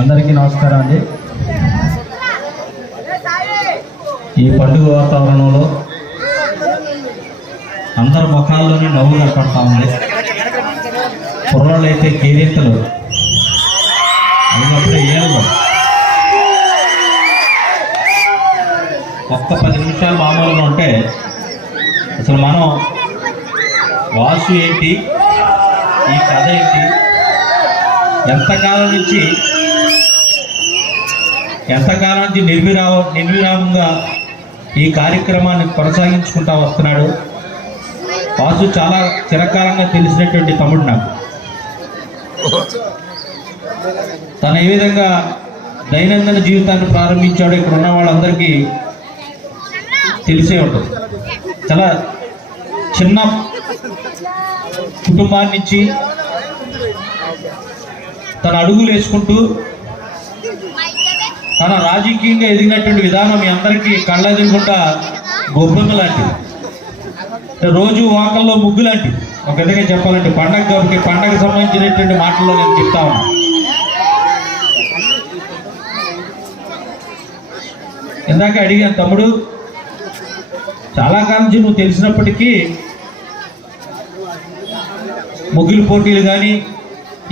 అందరికీ నమస్కారం అండి. ఈ పండుగ వాతావరణంలో అందరి ముఖాల్లోనే నవ్వు కనపడతా ఉంది కుర్రాళ్ళు అయితే కేరింతలు అయినప్పుడే ఏళ్ళు. ఒక్క పది నిమిషాలు మామూలుగా ఉంటే అసలు మనం వాసు ఏంటి? ఈ కథ ఏంటి? ఎంతకాలం నుంచి ఎంతకాలం నుంచి నిర్విరామ నిర్విరామంగా ఈ కార్యక్రమాన్ని కొనసాగించుకుంటా వస్తున్నాడు? వాసు చాలా చిరకాలంగా తెలిసినటువంటి తమ్ముడు నాకు. తను ఏ విధంగా దైనందిన జీవితాన్ని ప్రారంభించాడో ఇక్కడ ఉన్న వాళ్ళందరికీ తెలిసే ఉంటుంది. చాలా చిన్న కుటుంబాన్నించి తన అడుగులు వేసుకుంటూ తన రాజకీయంగా ఎదిగినటువంటి విధానం మీ అందరికీ కళ్ళెదురుగుంటా గొప్పంగ లాంటిది. రోజు వాకల్లో ముగ్గు లాంటివి ఒక విధంగా చెప్పాలంటే పండగ కాబట్టి పండగ సంబంధించినటువంటి మాటల్లో నేను చెప్తా ఉన్నా. ఇందాక అడిగాను తమ్ముడు చాలా కాలం నుంచి నువ్వు తెలిసినప్పటికీ ముగ్గులు పోటీలు కానీ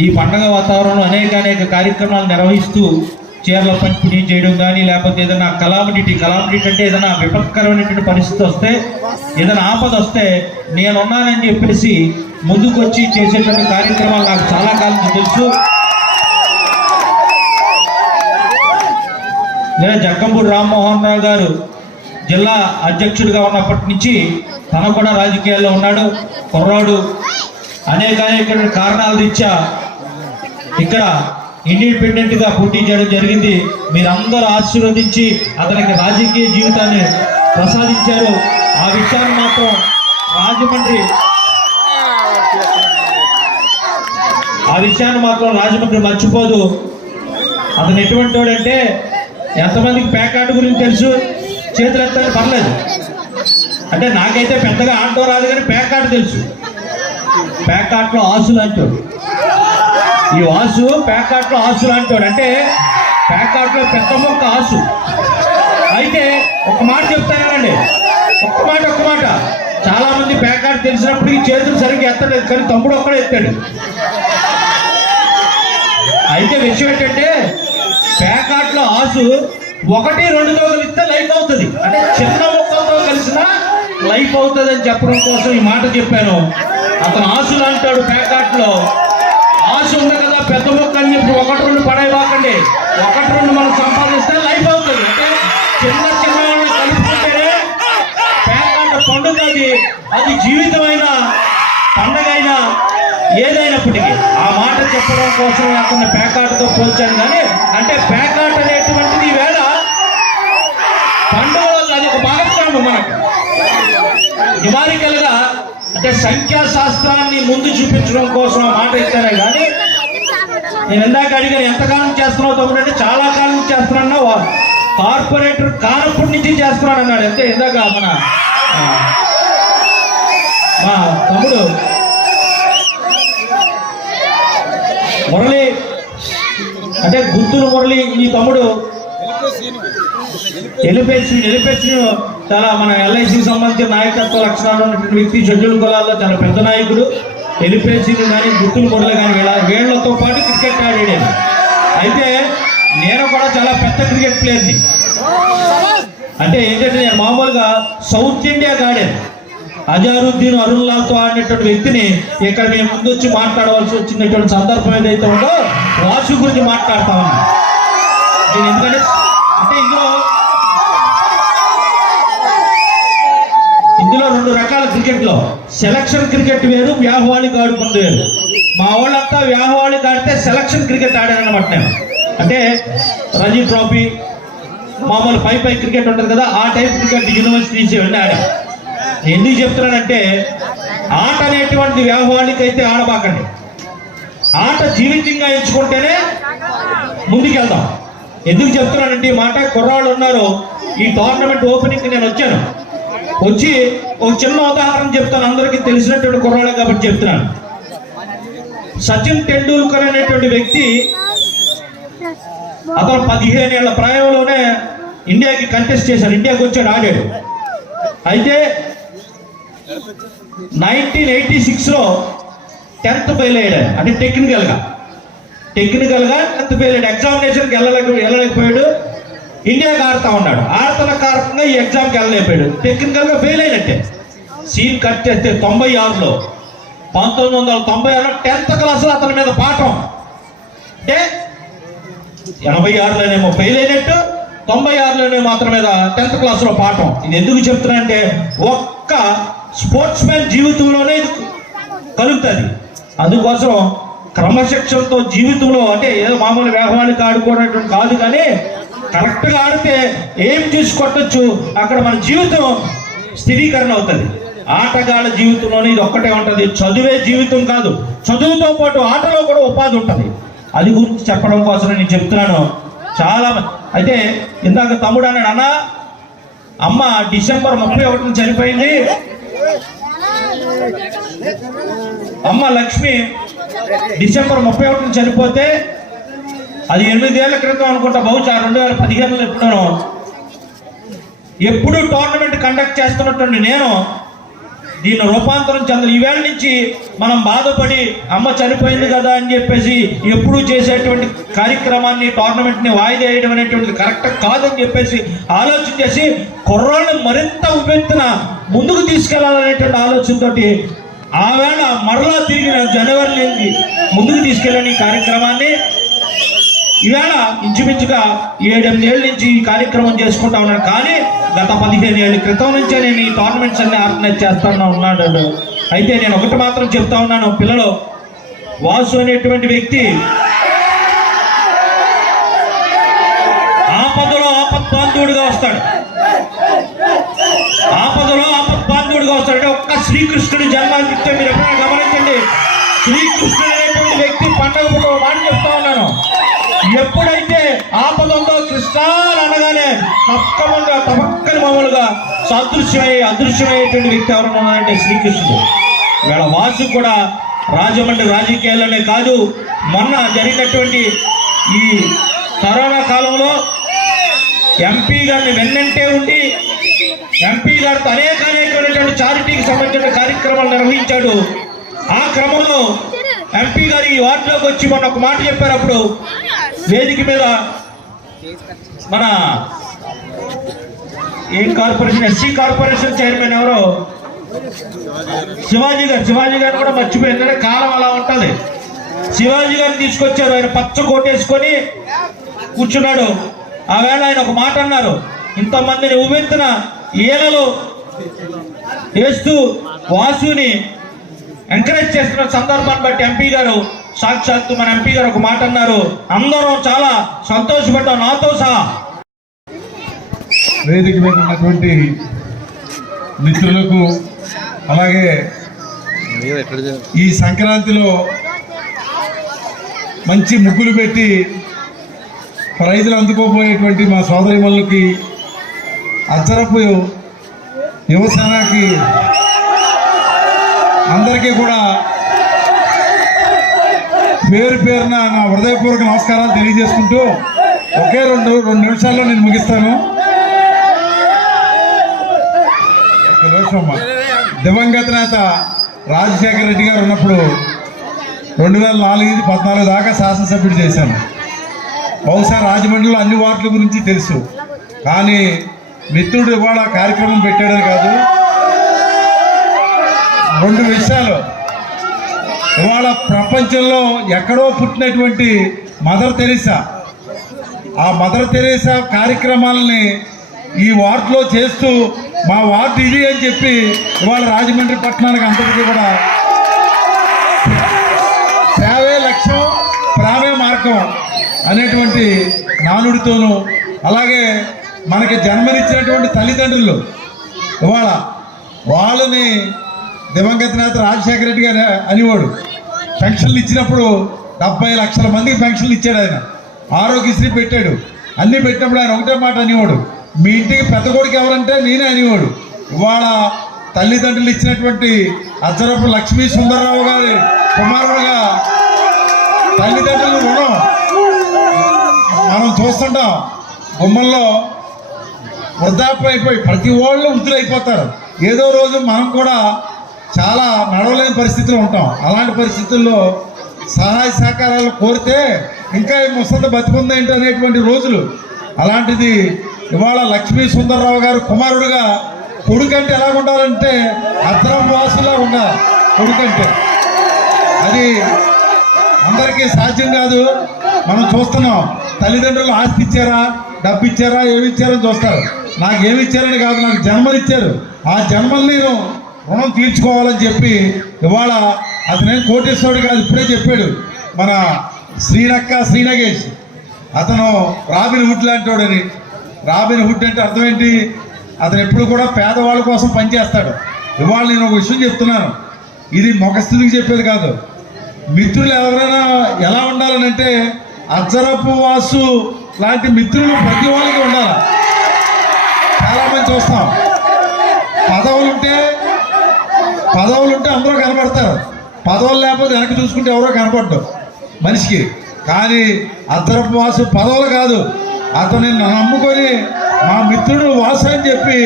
ఈ పండగ వాతావరణంలో అనేక అనేక కార్యక్రమాలు నిర్వహిస్తూ చీరల పంపిణీ చేయడం కానీ లేకపోతే ఏదైనా కలామిడిటీ కలామిడిటీ అంటే ఏదైనా విపత్కరమైనటువంటి పరిస్థితి వస్తే ఏదైనా ఆపద వస్తే నేనున్నానని చెప్పేసి ముందుకొచ్చి చేసేటువంటి కార్యక్రమాలు నాకు చాలా కాలం తెలుసు. లేదా జక్కంపూడి రామ్మోహన్ రావు గారు జిల్లా అధ్యక్షుడిగా ఉన్నప్పటి నుంచి తన కూడా రాజకీయాల్లో ఉన్నాడు. కుర్రాడు అనేక అనేక కారణాల రీత్యా ఇక్కడ ఇండిపెండెంట్గా పోటీ చేయడం జరిగింది. మీరందరూ ఆశీర్వదించి అతనికి రాజకీయ జీవితాన్ని ప్రసాదించారు. ఆ విషయాన్ని మాత్రం రాజమండ్రి ఆ విషయాన్ని మాత్రం రాజమండ్రి మర్చిపోదు. అతను ఎటువంటి వాడంటే ఎంతమందికి ప్యాకాట్ గురించి తెలుసు? చేతులు ఎత్తండి పర్లేదు. అంటే నాకైతే పెద్దగా ఆడటం రాదు కానీ ప్యాకాట్ తెలుసు. ప్యాకాట్లో ఆశలు అంటాడు ఈ ఆసు ప్యాకాట్లో ఆసులు అంటాడు అంటే ప్యాకాట్లో పెద్ద మొక్క ఆసు. అయితే ఒక మాట చెప్తానండి ఒక్క మాట ఒక్క మాట. చాలా మంది ప్యాకాట్ తెలిసినప్పటికీ చేతులు సరిగ్గా ఎత్తలేదు కానీ తమ్ముడు ఒక్కడే ఎత్తాడు. అయితే విషయం ఏంటంటే ప్యాకాట్లో ఆసు ఒకటి రెండుతో కలిస్తే లైఫ్ అవుతుంది. అంటే చిన్న మొక్కలతో కలిసిన లైఫ్ అవుతుంది అని చెప్పడం కోసం ఈ మాట చెప్పాను. అతను ఆసులు అంటాడు ప్యాకాట్లో. ఆశ ఉంది కదా పెద్ద మొక్క అని చెప్పి ఒకటి రెండు పడేవాకండి ఒకటి రెండు మనం సంపాదిస్తే లైఫ్ అవుతుంది అంటే చిన్న చిన్న కలుపుకుంటేనే ప్యాకాట్ పండుతుంది అది. జీవితమైన పండగైనా ఏదైనప్పటికీ. ఆ మాట చెప్పడం కోసం కాకుండా పేకాటతో పోల్చాను కానీ అంటే పేకాట అనేటువంటిది ఈవేళ వల్ల అది ఒక భాగస్వామ్యం మనకు. నివారికలుగా అంటే సంఖ్యా శాస్త్రాన్ని ముందు చూపించడం కోసం ఆ మాట ఇచ్చారే కానీ నేను ఇందాక అడిగాను ఎంతకాలం చేస్తున్నావు తమ్ముడు? అంటే చాలా కాలం నుంచి చేస్తున్నా కార్పొరేటర్ కానప్పటి నుంచి చేస్తున్నాడు అన్నాడు. అంటే ఇందాక మన ఆ, మా తమ్ముడు మురళి అంటే గుర్తులు మురళి ఈ తమ్ముడు ఎలిపేసి ఎలిపేసి చాలా మన ఎల్ఐసికి సంబంధించిన నాయకత్వ లక్షణాలు ఉన్నటువంటి వ్యక్తి షెడ్యూల్ కులాల్లో చాలా పెద్ద నాయకుడు. ఎలిపేసి కానీ గుర్తులు మురళి కానీ వీళ్ళ పాటు క్రికెట్ ఆడాడు అయితే నేను కూడా చాలా పెద్ద క్రికెట్ ప్లేయర్ని అంటే ఏంటంటే నేను మామూలుగా సౌత్ ఇండియాకి ఆడాను అజారుద్దీన్ అరుణ్ లాల్తో ఆడినటువంటి వ్యక్తిని ఇక్కడ మేము ముందు వచ్చి మాట్లాడవలసి వచ్చినటువంటి సందర్భం ఏదైతే ఉందో వాసు గురించి మాట్లాడతా ఉన్నా. నేను ఎందుకంటే అంటే ఇందులో ఇందులో రెండు రకాల క్రికెట్లో. సెలక్షన్ క్రికెట్ వేరు వ్యాహవాళికి ఆడుకుంది వేరు. మా వాళ్ళంతా వ్యాహవాళికి ఆడితే సెలక్షన్ క్రికెట్ ఆడారనమాట నేను. అంటే రంజీ ట్రోఫీ మామూలు పై పై క్రికెట్ ఉంటుంది కదా ఆ టైప్ క్రికెట్ యూనివర్సిటీస్ ఇవన్నీ ఆడాం. ఎందుకు చెప్తున్నానంటే ఆట అనేటువంటి వ్యాపారానికి అయితే ఆడబాకండి. ఆట జీవితంగా ఎంచుకుంటేనే ముందుకెళ్దాం. ఎందుకు చెప్తున్నానంటే ఈ మాట కుర్రాళ్ళు ఉన్నారు ఈ టోర్నమెంట్ ఓపెనింగ్ నేను వచ్చాను. వచ్చి ఒక చిన్న ఉదాహరణ చెప్తాను. అందరికీ తెలిసినటువంటి కుర్రాడే కాబట్టి చెప్తున్నాను. సచిన్ టెండూల్కర్ అనేటువంటి వ్యక్తి అతను పదిహేను ఏళ్ళ ప్రాయంలోనే ఇండియాకి కంటెస్ట్ చేశాడు. ఇండియాకి వచ్చాడు ఆడాడు. అయితే నైన్టీన్ ఎయిటీ సిక్స్లో టెన్త్ ఫెయిల్ అయ్యాడు. అంటే టెక్నికల్గా టెక్నికల్గా టెన్త్ ఫెయిల్ అయ్యాడు. ఎగ్జామినేషన్కి వెళ్ళలేక వెళ్ళలేకపోయాడు. ఇండియాకి ఆడుతూ ఉన్నాడు. ఆడుతున్న కారణంగా ఈ ఎగ్జామ్కి వెళ్ళలేకపోయాడు. టెక్నికల్గా ఫెయిల్ అయినట్టే. సీన్ కట్ చేస్తే తొంభై ఆరులో. పంతొమ్మిది వందల తొంభై ఆరులో టెన్త్ క్లాస్లో అతని మీద పాఠం. అంటే ఎనభై ఆరులోనేమో ఫెయిల్ అయినట్టు తొంభై ఆరులోనే మాత్రం మీద టెన్త్ క్లాస్లో పాఠం. ఇది ఎందుకు చెప్తున్నానంటే ఒక్క స్పోర్ట్స్ మ్యాన్ జీవితంలోనే ఇది కలుగుతుంది. అందుకోసం క్రమశిక్షణతో జీవితంలో అంటే ఏదో మామూలు వ్యవహారానికి ఆడుకోవడం కాదు కానీ కరెక్ట్గా ఆడితే ఏం చూసి కొట్టచ్చు? అక్కడ మన జీవితం స్థిరీకరణ అవుతుంది. ఆటగాళ్ళ జీవితంలోనే ఇది ఒక్కటే ఉంటుంది. చదువే జీవితం కాదు. చదువుతో పాటు ఆటలో కూడా ఉపాధి ఉంటుంది. అది గురించి చెప్పడం కోసం నేను చెప్తున్నాను. చాలా అయితే ఇందాక తమ్ముడు అన్నాడు అన్న అమ్మ డిసెంబర్ ముప్పై ఒకటిని చనిపోయింది. అమ్మ లక్ష్మి డిసెంబర్ ముప్పై ఒకటిని చనిపోతే అది ఎనిమిదేళ్ళ క్రితం అనుకుంటా. బహుశా రెండు వేల పదిహేనులో ఎప్పుడో ఎప్పుడు టోర్నమెంట్ కండక్ట్ చేస్తున్నటువంటి నేను దీన్ని రూపాంతరం చెందిన. ఈవేళ నుంచి మనం బాధపడి అమ్మ చనిపోయింది కదా అని చెప్పేసి ఎప్పుడు చేసేటువంటి కార్యక్రమాన్ని టోర్నమెంట్ని వాయిదా వేయడం అనేటువంటిది కరెక్ట్ కాదని చెప్పేసి ఆలోచన చేసి కుర్రాళ్ళని మరింత ఉపెత్తున ముందుకు తీసుకెళ్ళాలనేటువంటి ఆలోచనతోటి ఆవేళ మరలా తిరిగిన జనవరి ముందుకు తీసుకెళ్ళని ఈ కార్యక్రమాన్ని ఈవేళ ఇంచుమించుగా ఏడెనిమిదేళ్ళ నుంచి ఈ కార్యక్రమం చేసుకుంటా ఉన్నాను కానీ గత పదిహేను ఏళ్ళ క్రితం నుంచే నేను ఈ టోర్నమెంట్స్ అన్ని ఆర్గనైజ్ చేస్తాను ఉన్నాడు. అయితే నేను ఒకటి మాత్రం చెప్తా ఉన్నాను. పిల్లలు వాసు అనేటువంటి వ్యక్తి ఆపదలో ఆపద్బాంధువుడిగా వస్తాడు. ఆపదలో ఆపద్బాంధువుడిగా వస్తాడు. అంటే ఒక్క శ్రీకృష్ణుడి జన్మాంతిస్తే మీరు ఎప్పుడైనా గమనించండి. శ్రీకృష్ణుడు అనేటువంటి వ్యక్తి పండగ పూట మాట ఎప్పుడైతే ఆపద కృష్ణ అనగానే తప్పకుండా తపక్కని మామూలుగా సదృశ్యమై అదృశ్యమయ్యేటువంటి వ్యక్తి ఎవరైనా ఉన్నారంటే శ్రీకృష్ణుడు. వీళ్ళ వాసు కూడా రాజమండ్రి రాజకీయాల్లోనే కాదు మొన్న జరిగినటువంటి ఈ కరోనా కాలంలో ఎంపీ గారిని వెన్నంటే ఉండి ఎంపీ గారితో అనేక అనేకమైనటువంటి చారిటీకి సంబంధించిన కార్యక్రమాలు నిర్వహించాడు. ఆ క్రమంలో ఎంపీ గారు ఈ వార్డులోకి వచ్చి మొన్న ఒక మాట చెప్పారు అప్పుడు వేదిక మీద మన ఏం కార్పొరేషన్ ఎస్సీ కార్పొరేషన్ చైర్మన్ ఎవరో? శివాజీ గారు. శివాజీ గారు కూడా మర్చిపోయింది కాలం అలా ఉంటుంది. శివాజీ గారిని తీసుకొచ్చారు. ఆయన పచ్చ కోటేసుకొని కూర్చున్నాడు. ఆవేళ ఆయన ఒక మాట అన్నారు. ఇంతమందిని ఉవ్వెత్తున ఈలలు వేస్తూ వాసుని ఎంకరేజ్ చేస్తున్న సందర్భాన్ని బట్టి ఎంపీ గారు సాక్షాత్తు మన ఎంపీ గారు ఒక మాట అన్నారు. అందరం చాలా సంతోషపడ్డాం. నాతో సహా వేదిక మీద ఉన్నటువంటి మిత్రులకు అలాగే ఈ సంక్రాంతిలో మంచి ముగ్గులు పెట్టి ప్రైజులు అందుకోబోయేటువంటి మా సోదరిమల్లుకి అచ్చరపు యువసేనకి అందరికీ కూడా పేరు పేరున నా హృదయపూర్వక నమస్కారాలు తెలియజేసుకుంటూ ఒకే రెండు రెండు నిమిషాల్లో నేను ముగిస్తాను. దివంగత నేత రాజశేఖర రెడ్డి గారు ఉన్నప్పుడు రెండు వేల నాలుగు పద్నాలుగు దాకా శాసనసభ్యుడు చేశాను. బహుశా రాజమండ్రిలో అన్ని వార్డుల గురించి తెలుసు. కానీ మిత్రుడు ఇవాళ కార్యక్రమం పెట్టాడని కాదు. రెండు విషయాలు. ఇవాళ ప్రపంచంలో ఎక్కడో పుట్టినటువంటి మదర్ తెరీసా. ఆ మదర్ తెరీసా కార్యక్రమాలని ఈ వార్డులో చేస్తూ మా వార్డు ఇది అని చెప్పి ఇవాళ రాజమండ్రి పట్టణానికి అంతటికీ కూడా సేవే లక్ష్యం ప్రామే మార్గం అనేటువంటి నానుడితోనూ అలాగే మనకి జన్మనిచ్చినటువంటి తల్లిదండ్రులు ఇవాళ వాళ్ళని దివంగత నేత రాజశేఖర రెడ్డి గారు అనేవాడు. పెన్షన్లు ఇచ్చినప్పుడు డెబ్బై లక్షల మందికి పెన్షన్లు ఇచ్చాడు ఆయన. ఆరోగ్యశ్రీ పెట్టాడు. అన్నీ పెట్టినప్పుడు ఆయన ఒకటే మాట అనేవాడు. మీ ఇంటికి పెద్ద కొడుకు ఎవరంటే నేనే అనేవాడు. ఇవాళ తల్లిదండ్రులు ఇచ్చినటువంటి అచ్చరపు లక్ష్మీ సుందరరావు గారి కుమారుడుగా తల్లిదండ్రులు రుణం మనం చూస్తుంటాం. గుమ్మల్లో వృద్ధాప్యం అయిపోయి ప్రతి వాళ్ళు వృద్ధులైపోతారు. ఏదో రోజు మనం కూడా చాలా నడవలేని పరిస్థితిలో ఉంటాం. అలాంటి పరిస్థితుల్లో సహాయ సహకారాలు కోరితే ఇంకా ఈ ముసలి బతికుంది ఏంటి అనేటువంటి రోజులు. అలాంటిది ఇవాళ లక్ష్మీ సుందరరావు గారు కుమారుడుగా కొడుకంటే ఎలా ఉండాలంటే అద్దరం వాసులా ఉండాలి. కొడుకంటే. అది అందరికీ సాధ్యం కాదు. మనం చూస్తున్నాం తల్లిదండ్రులు ఆస్తి ఇచ్చారా డబ్బు ఇచ్చారా ఏమి ఇచ్చారని చూస్తారు. నాకు ఏమి ఇచ్చారని కాదు నాకు జన్మనిచ్చారు ఆ జన్మని నేను రుణం తీర్చుకోవాలని చెప్పి ఇవాళ అతనేం కోటేశ్వరుడు కాదు ఇప్పుడే చెప్పాడు. మన శ్రీనక్క శ్రీనగేష్ అతను రాబిన్ హుడ్ లాంటివాడని రాబిన్ హుడ్ అంటే అర్థం ఏంటి? అతను ఎప్పుడు కూడా పేదవాళ్ళ కోసం పనిచేస్తాడు. ఇవాళ నేను ఒక విషయం చెప్తున్నాను. ఇది మొఖస్థితికి చెప్పేది కాదు. మిత్రులు ఎవరైనా ఎలా ఉండాలనంటే అజ్జరపు వాసు లాంటి మిత్రులు ప్రతి వాళ్ళకి ఉండాలి? చాలా మంది చూస్తాం పదవులు ఉంటే పదవులు ఉంటే అందరూ కనపడతారు. పదవులు లేకపోతే వెనక్కి చూసుకుంటే ఎవరో కనపడ్డం మనిషికి. కానీ అద్దరపు వాసు పదవులు కాదు. అతని నమ్ముకొని మా మిత్రుడు వాసు అని చెప్పి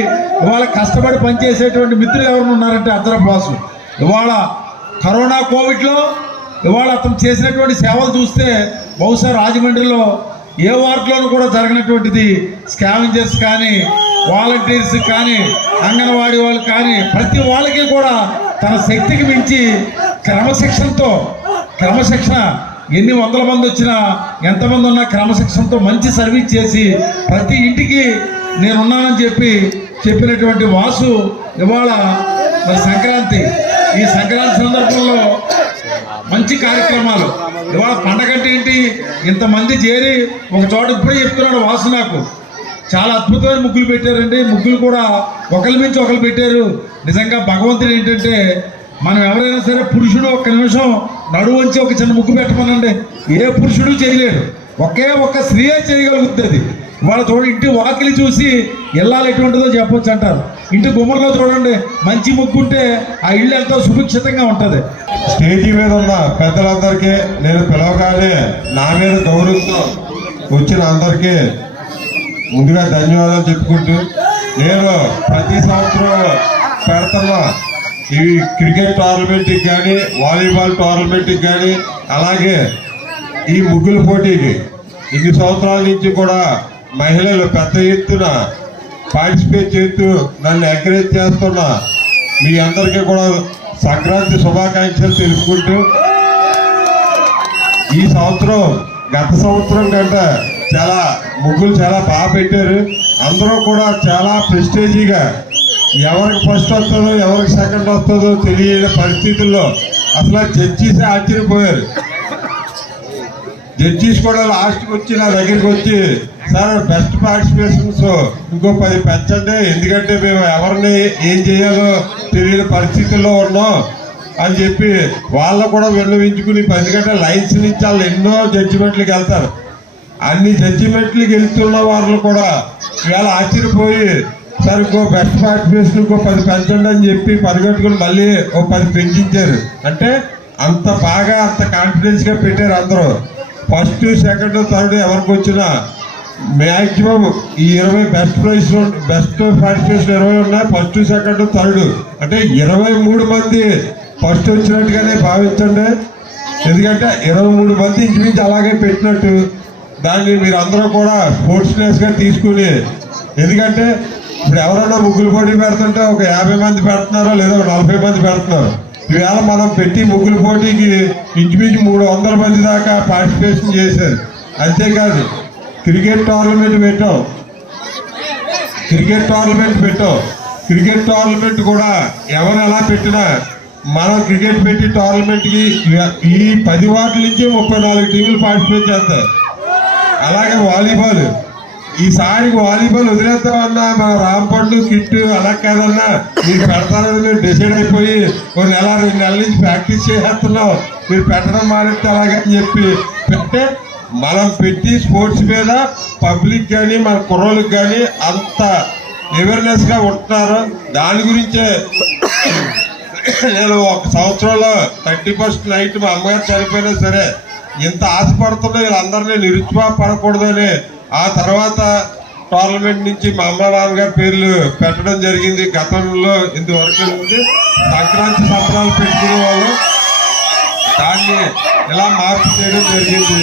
ఇవాళ కష్టపడి పనిచేసేటువంటి మిత్రులు ఎవరు ఉన్నారంటే అద్దరపు వాసు. ఇవాళ కరోనా కోవిడ్లో ఇవాళ అతను చేసినటువంటి సేవలు చూస్తే బహుశా రాజమండ్రిలో ఏ వార్డులోనూ కూడా జరిగినటువంటిది. స్కావెంజర్స్ కానీ వాలంటీర్స్ కానీ అంగన్వాడీ వాళ్ళు కానీ ప్రతి వాళ్ళకి కూడా తన శక్తికి మించి క్రమశిక్షణతో క్రమశిక్షణ ఎన్ని వందల మంది వచ్చినా ఎంతమంది ఉన్నా క్రమశిక్షణతో మంచి సర్వీస్ చేసి ప్రతి ఇంటికి నేనున్నానని చెప్పి చెప్పినటువంటి వాసు ఇవాళ మరి సంక్రాంతి. ఈ సంక్రాంతి సందర్భంలో మంచి కార్యక్రమాలు. ఇవాళ పండగ అంటే ఏంటి? ఇంతమంది చేరి ఒక చోట ఇప్పుడే చెప్తున్నాడు వాసు నాకు. చాలా అద్భుతమైన ముగ్గులు పెట్టారండి. ముగ్గులు కూడా ఒకరి మించి ఒకరు పెట్టారు. నిజంగా భగవంతుడు ఏంటంటే మనం ఎవరైనా సరే పురుషుడు ఒక్క నిమిషం నడువు ఒక చిన్న ముగ్గు పెట్టమనండి. ఏ పురుషుడు చేయలేడు. ఒకే ఒక్క స్త్రీయే చేయగలుగుతుంది వాళ్ళ చూడండి ఇంటి వాకిలి చూసి ఇళ్ళాలు ఎటువంటిదో చెప్పొచ్చు అంటారు. ఇంటి గుమ్మలో చూడండి మంచి ముగ్గు ఉంటే ఆ ఇల్లు ఎంతో సుభిక్షితంగా ఉంటుంది. స్టేజీ మీద ఉన్న పెద్దలందరికీ నేను పిలవగానే నా మీద గౌరవంతో వచ్చిన అందరికీ ముందుగా ధన్యవాదాలు చెప్పుకుంటూ నేను ప్రతి సంవత్సరం పెడతాను ఈ క్రికెట్ టోర్నమెంట్కి కానీ వాలీబాల్ టోర్నమెంట్కి కానీ అలాగే ఈ ముగ్గుల పోటీకి ఇన్ని సంవత్సరాల నుంచి కూడా మహిళలు పెద్ద ఎత్తున పార్టిసిపేట్ చేస్తూ నన్ను ఎంకరేజ్ చేస్తున్న మీ అందరికీ కూడా సంక్రాంతి శుభాకాంక్షలు తెలుపుకుంటూ ఈ సంవత్సరం గత సంవత్సరం కంటే చాలా ముగ్గులు చాలా బాగా పెట్టారు. అందరూ కూడా చాలా ప్రెస్టేజీగా ఎవరికి ఫస్ట్ వస్తుందో ఎవరికి సెకండ్ వస్తుందో తెలియని పరిస్థితుల్లో అసలు జడ్జీసే ఆశ్చర్యపోయారు. జడ్జీస్ కూడా లాస్ట్కి వచ్చి నా దగ్గరికి వచ్చి సార్ బెస్ట్ పార్టిసిపేషన్స్ ఇంకో పది పెంచండి. ఎందుకంటే మేము ఎవరిని ఏం చేయాలో తెలియని పరిస్థితుల్లో ఉన్నాం. అని చెప్పి వాళ్ళు కూడా విన్నవించుకుని ఎందుకంటే లైన్స్ నుంచి వాళ్ళు ఎన్నో జడ్జిమెంట్లకు వెళ్తారు. అన్ని జడ్జిమెంట్లకు వెళ్తున్న వాళ్ళు కూడా ఇవాళ ఆశ్చర్యపోయి సార్ ఇంకో బెస్ట్ పార్టిసిపేషన్ ఇంకో పది పెంచండి అని చెప్పి పరిగెట్టుకుని మళ్ళీ ఓ పది పెంచించారు. అంటే అంత బాగా అంత కాన్ఫిడెన్స్గా పెట్టారు అందరూ. ఫస్ట్ సెకండ్ థర్డ్ ఎవరికి వచ్చినా మ్యాక్సిమం ఈ ఇరవై బెస్ట్ ప్రైజ్ బెస్ట్ పార్టిసిపేషన్ ఇరవై ఉన్నాయి. ఫస్ట్ సెకండ్ థర్డ్ అంటే ఇరవై మూడు మంది ఫస్ట్ వచ్చినట్టుగానే భావించండి. ఎందుకంటే ఇరవై మూడు మంది ఇంచుమించు అలాగే పెట్టినట్టు. దాన్ని మీరు అందరూ కూడా స్పోర్ట్స్నెస్గా తీసుకుని ఎందుకంటే ఇప్పుడు ఎవరన్నా ముగ్గులు పోటీ పెడుతుంటే ఒక యాభై మంది పెడుతున్నారో లేదా ఒక నలభై మంది పెడుతున్నారు. ఈవేళ మనం పెట్టి ముగ్గులు పోటీకి ఇంచుమించు మూడు వందల మంది దాకా పార్టిసిపేషన్ చేశారు. అంతేకాదు క్రికెట్ టోర్నమెంట్ పెట్టాం. క్రికెట్ టోర్నమెంట్ పెట్టాం. క్రికెట్ టోర్నమెంట్ కూడా ఎవరు ఎలా పెట్టినా మనం క్రికెట్ పెట్టి టోర్నమెంట్కి ఈ పది వాటి నుంచి ముప్పై నాలుగు టీములు పార్టిసిపేట్ చేస్తారు. అలాగే వాలీబాల్. ఈసారి వాలీబాల్ వదిలేద్దామన్నా మన రాంపండు కిట్ అలా కాదన్నా మీరు పెడతారని మేము డిసైడ్ అయిపోయి ఒక నెల రెండు నెలల నుంచి ప్రాక్టీస్ చేసేస్తున్నాం. మీరు పెట్టడం మానేస్తే అలాగే అని చెప్పి పెట్టే మనం పెట్టి స్పోర్ట్స్ మీద పబ్లిక్ కానీ మన కుర్రోళ్ళకి కానీ అంత అవేర్నెస్గా ఉంటున్నారు. దాని గురించే నేను ఒక సంవత్సరంలో థర్టీ ఫస్ట్ నైట్ మా అమ్మగారు చనిపోయినా సరే ఇంత ఆశపడుతున్నా వీళ్ళందరినీ నిరుత్సాహపడకూడదని ఆ తర్వాత పార్లమెంట్ నుంచి మా అమ్మ నాన్నగారి పేర్లు పెట్టడం జరిగింది గతంలో ఇంతవరకు ఉంది సంక్రాంతి సంబరాలు పెట్టుకునే వాళ్ళు. దాన్ని ఇలా మార్పు చేయడం జరిగింది?